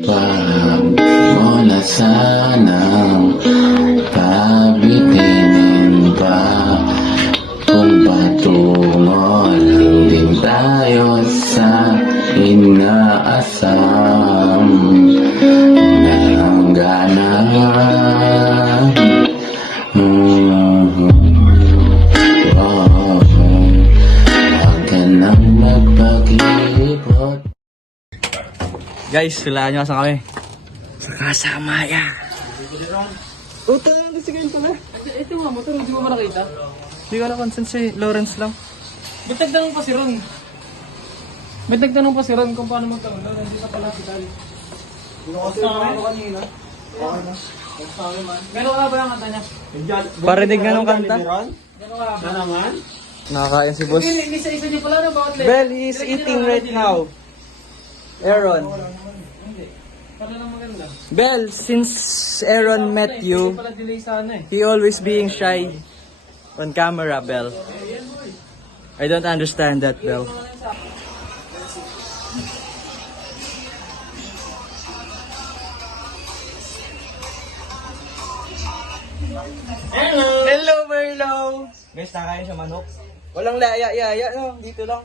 Pag mo na sanang pabitinin pa, kung patungo lang din tayo sa inaasam na hangganan. Huwag ka nang magpakipot. Guys, kailangan nyo kami. Sa kasama yan. Uto na natin si Gail pala. Ito nga, motor, hindi mo nakita. Hindi ko nakonsen si Lawrence lang. Ba't nagtanong pa si Ron? Ba't nagtanong pa si Ron kung paano magtanong? Hindi ka pala si Dali. Ano kanina? Meron ka ba yung kanta niya? Parinig nga nung kanta. Meron ka ba? Nakakain si boss. Isa niya pala na bawat Bell is eating right now. Aaron. Pala lang maganda. Bell, since Aaron met you, Pala delay sa ano eh. he always being shy on camera, Bell. I don't understand that, Bell. Hello, Berlo! Guys, nakain siya manok. Walang laya-yaya, no? Dito lang.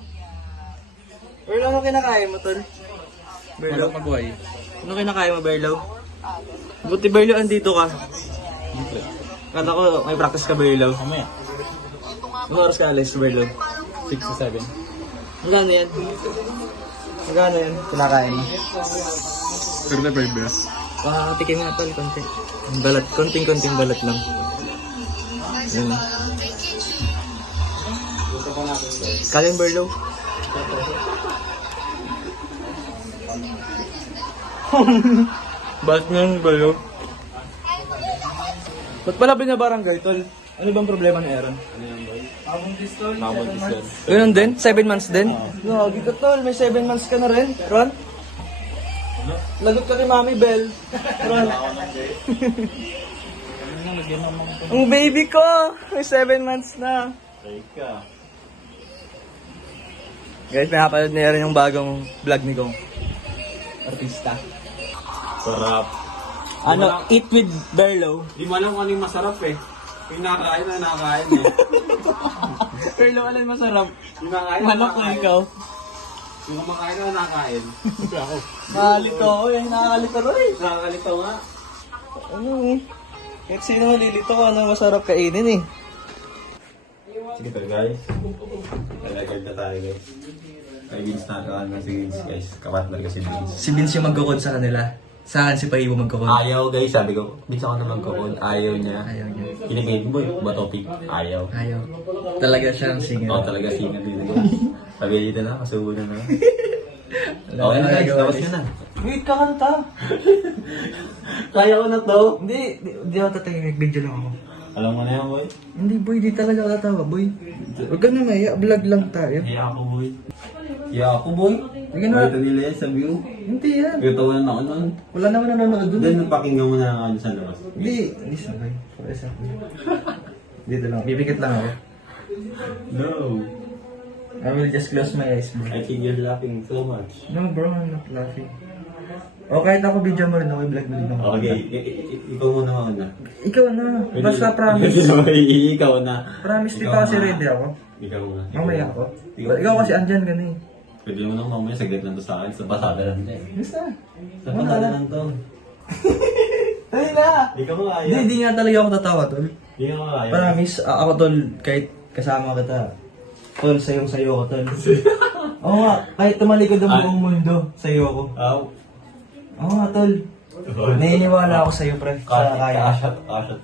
Berlo, ano kinakain mo, tol? Berlo? Magway. Ano kinakain mo, Berlo? Buti, Berlo, andito ka. Kata ko, may practice ka, Berlo. Mamaya. Anong oras ka alis, Berlo? 6 to 7. Magkano yan? Magkano yan? Kinakain mo? 35 ba? Tikim nga, tol, konti. Balat, konting-konting balat lang. Yun. Kalin, Berlo? Balat nga yung Berlo. Ba't pala binabarangay, tol? Ano bang problema ni Aaron? Ganun din? 7 months din? Lagi ka, tol. May 7 months ka na rin, Ron? Lagot ka ni Mami Bell. Ron. Ang baby ko! May 7 months na. Guys, pinapanood niya rin yung bagong vlog ni Gong. Artista. Sarap. Ano, Eat with Berlo. Di mo alam kung ano yung masarap eh. Yung nakakain na nakakain eh. Berlo, alin masarap? Yung nakakain na Manok na nakakain. ikaw. Yung kumakain na nakakain. Ako. Nakakalito ako eh. Nakakalito rin. Nakakalito nga. Ano eh. Kahit sino malilito ko, ano masarap kainin eh. Sige tayo guys. Talagad na tayo guys. Kay Vince na si Vince guys. Kapartner kasi Vince. Si Vince yung magkukod sa kanila. Saan si Paibo magkukod? Ayaw guys, sabi ko. Vince ako na magkukod. Ayaw niya. Ayaw niya. Kinigay boy, ba topic? Ayaw. Ayaw. Talaga siyang singer. Oo talaga singer dito guys. Sabi dito na, kasubo na na. Okay na guys, tapos yun na. Wait, kakanta. Kaya ko na to. Hindi ako tatahimik. Video lang ako. Alam mo na yan boy. Hindi boy, di talaga katawa boy. Huwag ka na maya, vlog lang tayo. Hiya ako boy. Hiya ako boy. Sige na. Ito nila yan sa view. Hindi yan. Ito na ako nun. Wala naman nanonood dun. Then pakinggan mo na lang ako sa labas. Hindi sabay. Dito lang. Bibigit lang ako. No. I will just close my eyes bro. I think you're laughing so much. No bro, I'm not laughing. O kahit ako video mo rin ako, i-vlog mo din ako. Okay, ikaw muna mauna. Ikaw na. Basta promise. Ikaw na. Promise, di Ikaw pa kasi na. ready ako. Ikaw na. Mamaya ako. Ikaw kasi andyan ka na eh. Pwede mo na mamaya, saglit lang to sa akin. Sa pasada lang to. Basta. Sa pasada lang to. Ay na! Di ka mo Hindi, kaya. hindi nga talaga ako tatawa tol. Di ka mo kaya. Promise, ako tol, kahit kasama kita. Tol, sayo ko tol. Oo nga, kahit tumalikod ang buong mundo, sayo ako. Oo nga tol. Naniniwala ako sa'yo pre. Sa kaya. Kashat mo ako.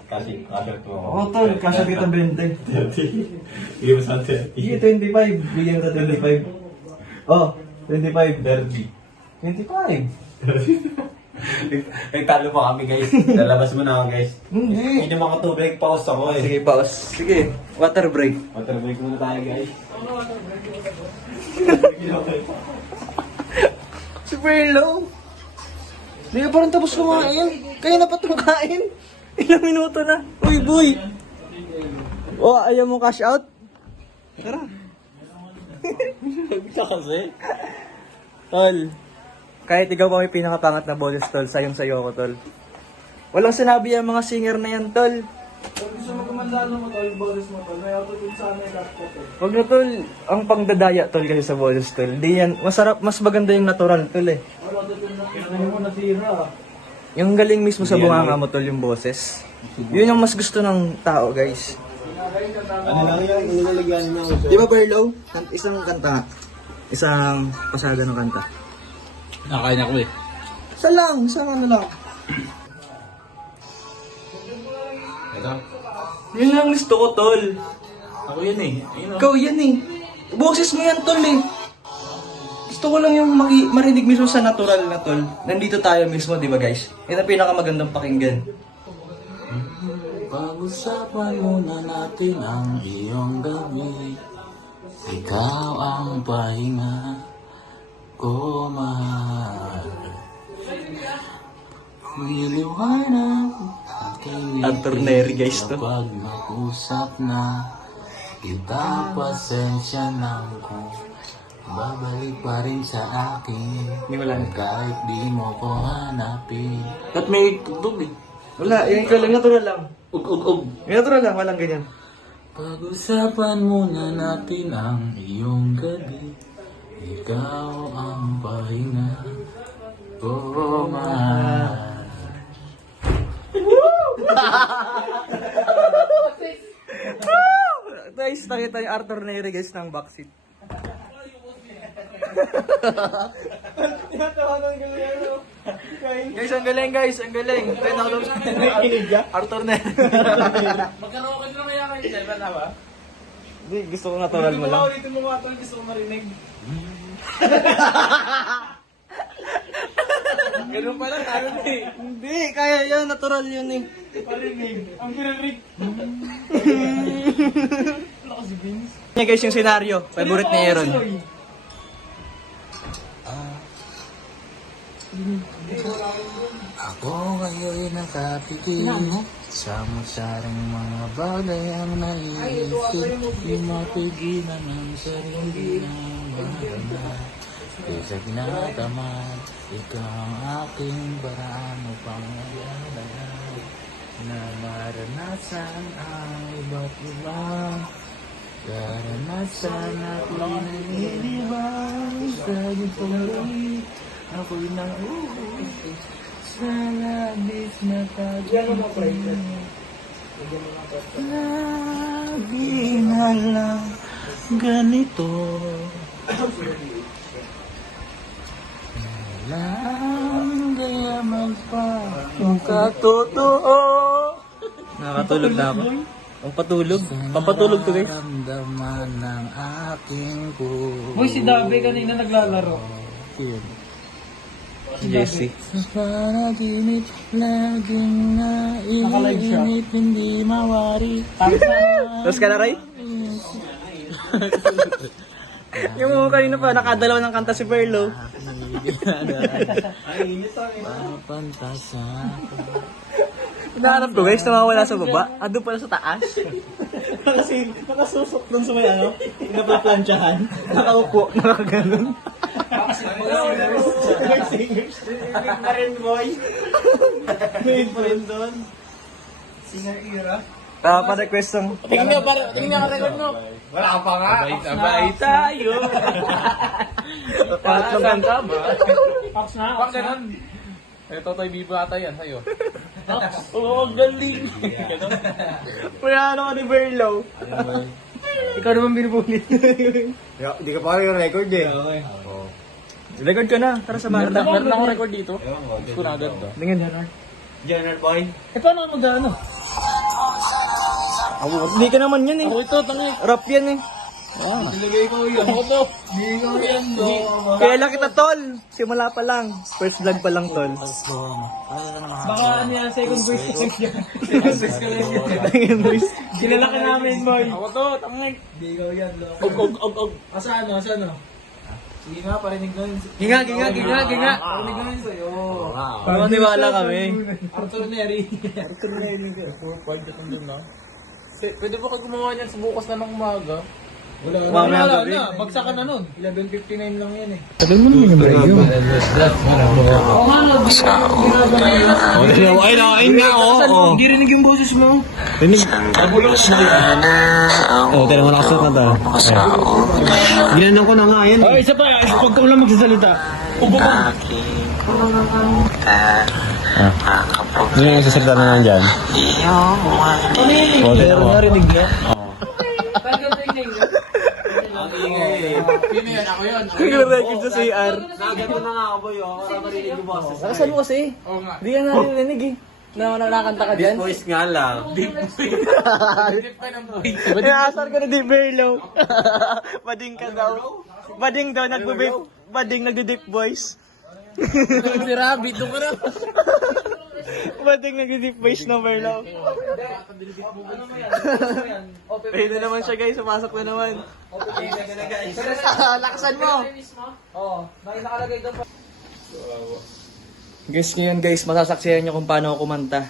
Oo tol, kasya kita 20. Sige mo sa 30. Sige, 25. Bigyan kita 25. Oh, 25. 30. 25. Nagtalo pa kami guys. Lalabas mo na ako guys. Hindi. Hindi mga tubig, pause ako eh. Sige, pause. Sige, water break. Water break muna tayo guys. Super low. Hindi ka parang tapos kumain. Kaya na pa itong kain. Ilang minuto na. Uy, boy. Oh, ayaw mo cash out? Tara. Ito kasi. Tol, kahit ikaw pa may pinakapangat na boses, tol, sayong-sayo ko, tol. Walang sinabi ang mga singer na yan, tol. Kung gusto mo kumandalo mo, tol, boses mo, tol. May auto-tune sa amin, laptop, tol. Huwag na, tol. Ang pangdadaya, tol, kasi sa boses, tol. Di yan. Masarap, mas maganda yung natural, tol, eh. Wala auto-tune na. Ano mo, nasira. Yung galing mismo sa bunganga mo, tol, yung boses. Yun yung mas gusto ng tao, guys. Ano lang yan, nilalagyan niya ako. Di ba, Berlo? Isang kanta. Isang pasada ng kanta. Nakain ako eh. Isang ano lang. Ito? Yun lang gusto ko, tol. Ako yan eh. Ayun Ikaw yan eh. Boses mo yan, tol eh. Gusto ko lang yung marinig mismo sa natural na, tol. Nandito tayo mismo, di ba, guys? Yan ang pinakamagandang pakinggan. Pag-usapan muna natin ang iyong gabi. Ikaw ang pahinga ko, mahal. Niliwanag aking Alternary, guys, to. kapag mag-usap na kita, pasensya na kung babalik pa rin sa akin. Hindi wala na. Kahit di mo ko hanapin. At may tugtog eh. Wala, yung ikaw lang, natural lang. Ug. Yung natural lang, walang ganyan. Pag-usapan muna natin ang iyong gabi. Ikaw ang pahinga ko, mahal. Guys, nakita yung Arthur Neri, guys, ng backseat. Guys, ang galing, guys, ang galing. Tayo nakalog sa Arthur Neri. Magkaraoke na kaya kayo dyan, wala ba? Hindi, gusto ko natural mo lang. Ulitin mo mga tol, gusto ko marinig. Ganun pala, tayo eh. Hindi, kaya yan, natural yun eh. Parinig. Ang pirinig. Wala kasi Vince. Yan guys, yung senaryo. Favorite ni Aaron. Ako ngayon nakapitin sa masaring mga bagay ang naiisip. Di mapigilan ng sarili na marana. Kaysa ginataman, ikaw ang aking paraan upang nagalayan. Na maranasan ang iba't ibang karanasan at pinanginibang sa gintong gabi. Ako'y nauwi sa labis na pag-ibig. Lagi na lang ganito. Lang kaya magpapakatotoo. Nakakatulog na ako. Ang patulog. Pampatulog to guys. Ramdaman ng aking puso. Boy, si Dabe kanina naglalaro. Si Jesse. Sa panaginip, laging Naka-live siya. naiinip, hindi mawari. Tapos ka na, Ray? Yung mga kanina pa, nakadalaw ng kanta si Perlo. Papantasa ko. Hinahanap ko guys, nawawala sa baba. Ando pala sa taas. Kasi nakasusok dun sa may ano, pinaplansyahan. Nakaupo, nakakaganon. Singers. Na rin, boy. May friend doon. Singer era. Pa-request ng... Tingnan ka record mo. Wala pa nga. Abay tayo. Saan ka ba? Fox na. Fox na. Ito tayo bibo ata yan sa'yo. Oo, galing. Wala ano ka ni Berlo. Ikaw naman binubulit. Hindi ka pa kayo record eh. Record ka na, tara sa Marta. Meron akong record dito. Gusto na agad to. Tingin na. General boy. Eh, paano mag-ano? Hindi ka naman yan eh. Ako ito, tangi. Rap yan eh. Nilagay ko yun. Ako to. Hindi ko yan, do. Kaya lang kita, tol. Simula pa lang. First vlog pa lang, tol. Baka ano yan, second voice ka lang yan. Second voice ka lang yan. Kilala ka namin, boy. Ako to, tangi. Hindi ko yan, do. Og. Asa ano? Sige nga, parinig na yun. Ginga. Parinig na yun sa'yo. Maniwala kami. Arthur Neri. Arthur Neri. 4 part na doon, no? Pwede ba kayo gumawa niyan sa bukas na ng umaga? Mamaya Wala gabi. na, bagsakan na nun. 11:59 lang yan eh. Ayun nga, oo. Hindi rinig yung boses mo. Oo, tira mo nakasuot na to. Ginanong ko na nga, yan. Oh, isa pa, pag ka lang magsasalita. Ano yung sasalita na nandyan? Oo, tira mo. Narinig niya? Nag-record sa CR. Nagato na nga ako, boy. Para marinig yung boses. Nakasan mo kasi? Oo nga. Di ka narinig eh. Nakanta ka dyan? Deep voice nga lang. Deep voice. Inaasar ka na deep very low. Bading ka daw. Bading daw, bading nagdi-deep voice. Si Rabbit, doon ka na. Bading nagdi-deep voice no very low. Ayun na naman siya guys, sumasok na naman. Lakasan mo. Oo, nakalagay doon pa. Guys, ngayon guys, masasaksihan nyo kung paano ako kumanta.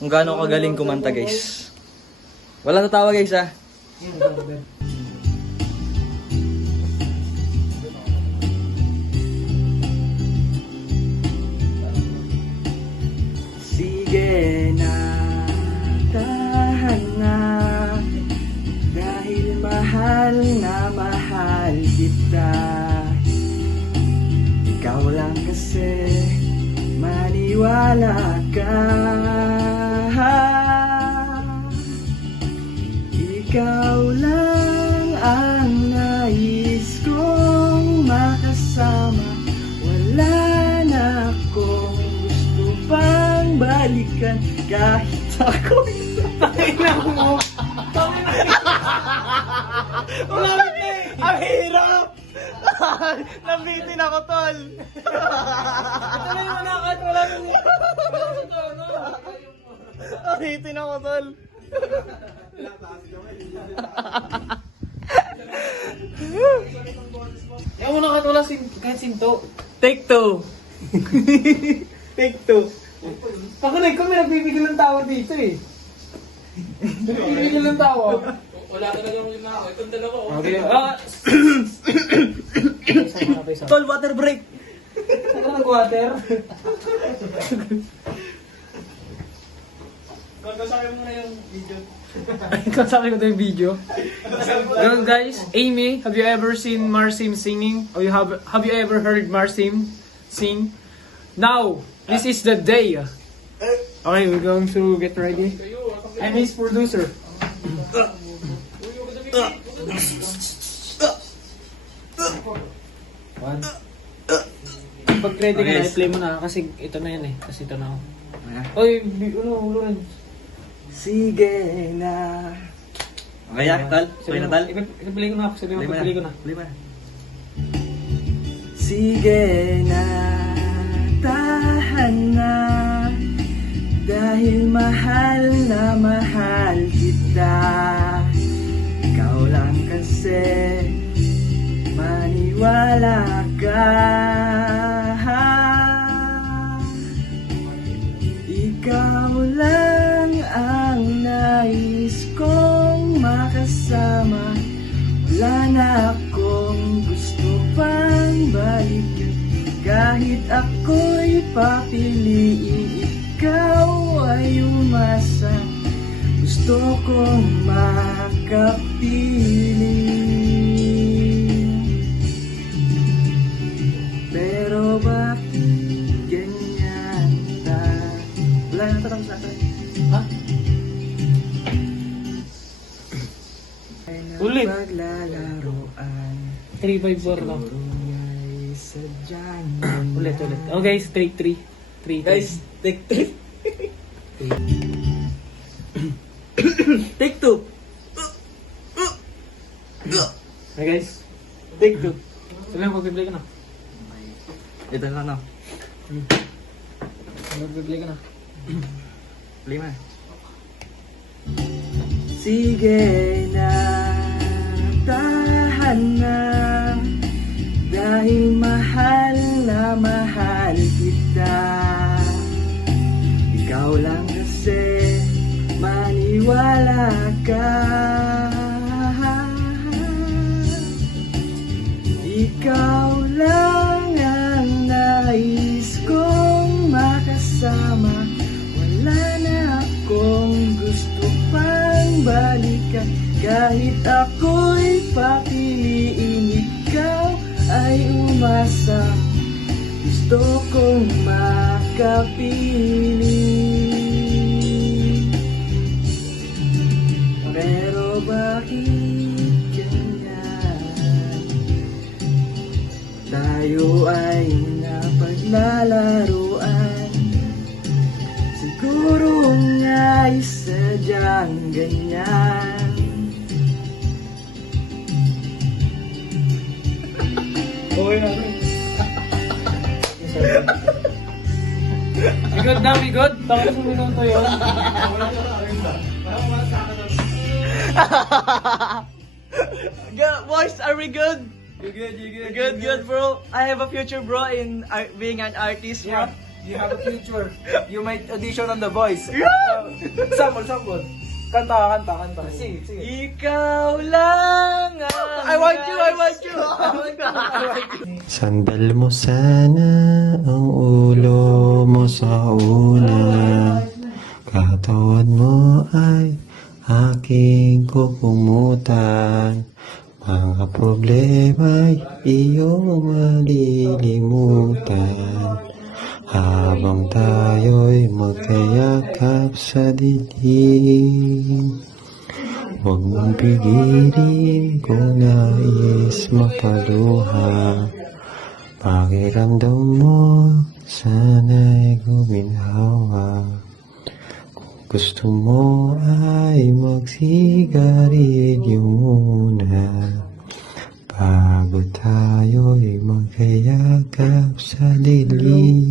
Kung gaano ako kagaling kumanta guys. Wala tatawa guys ha. Sige na, tahan na. Dahil mahal na mahal kita. Ikaw lang kasi maniwala ka. Ikaw lang ang nais kong makasama. Wala na akong gusto pang balikan kahit ako. Ang hirap! Nabitin ako, tol! Ito na yung manakat, wala nang Nabitin ako, tol! Yung manakat, wala kahit sinto. Take two! Take two! Pakinig ko, may nagbibigil ng tawa dito eh. Nagbibigil ng tawa. Wala talagang lima ako. Itong dalawa ko. Okay. Tol, water break! Saan ka nag-water? Gagawin mo na yung video. Kasabi ko ito yung video. Well guys, Amy, have you ever seen Marsim singing? Or have you ever heard Marsim sing? Now, this is the day. Okay, we're going to get ready. I'm his producer. One. Pag ready ka na, i-play mo na kasi ito na yan eh. Kasi ito na ako. Oy, ulo rin. Sige na. Okay na, tal? Okay na, tal? I-play ko na ako. Sabi mo, i-play ko na. Play mo na. Sige na, tahan na. Dahil mahal na mahal kita. Ikaw lang kasi maniwala ka. Ikaw lang ang nais kong makasama. Wala na akong gusto pang balikan. Kahit ako'y papiliin, ikaw ay umasa. Gusto kong makapili. Pero bakit ganyan ta? Wala na tatang sa akin. Ha? Ulit. Paglalaroan 3-5-4 lang. ay sadyang Ulit. Oh guys, take 3. 3. Guys, take 3. Take 2. Hey guys, Take 2. sila mag-play ka na. Ito na no. Mag-play ka na. Play mo. Sige na, tahan na. Dahil mahal na mahal kita. Ikaw lang kasi maniwala ka. Kahit ako'y papiliin, ikaw ay umasa. Gusto kong makapili. Pero bakit ganyan? Tayo ay napaglalaruan. Siguro nga sadyang ganyan. Okay na. Bigot na, bigot. Tapos yung minuto yun. Boys, are we good? You good, you good. Good, good, bro. I have a future, bro, in being an artist, bro. Yeah, you have a future. You might audition on The Voice. Yeah. Sample. Kanta. Sige. Ikaw lang ang I want you. Sandal mo sana ang ulo mo sa una. Katawan mo ay aking kukumutan. Mga problema'y iyong malilimutan. Habang tayo'y magkayakap sa dilim. Huwag mong pigilin kung nais makaluha. Pakiramdam mo, sana'y guminhawa. Kung gusto mo ay magsigarilyo muna. Bago tayo'y magkayakap sa dilim.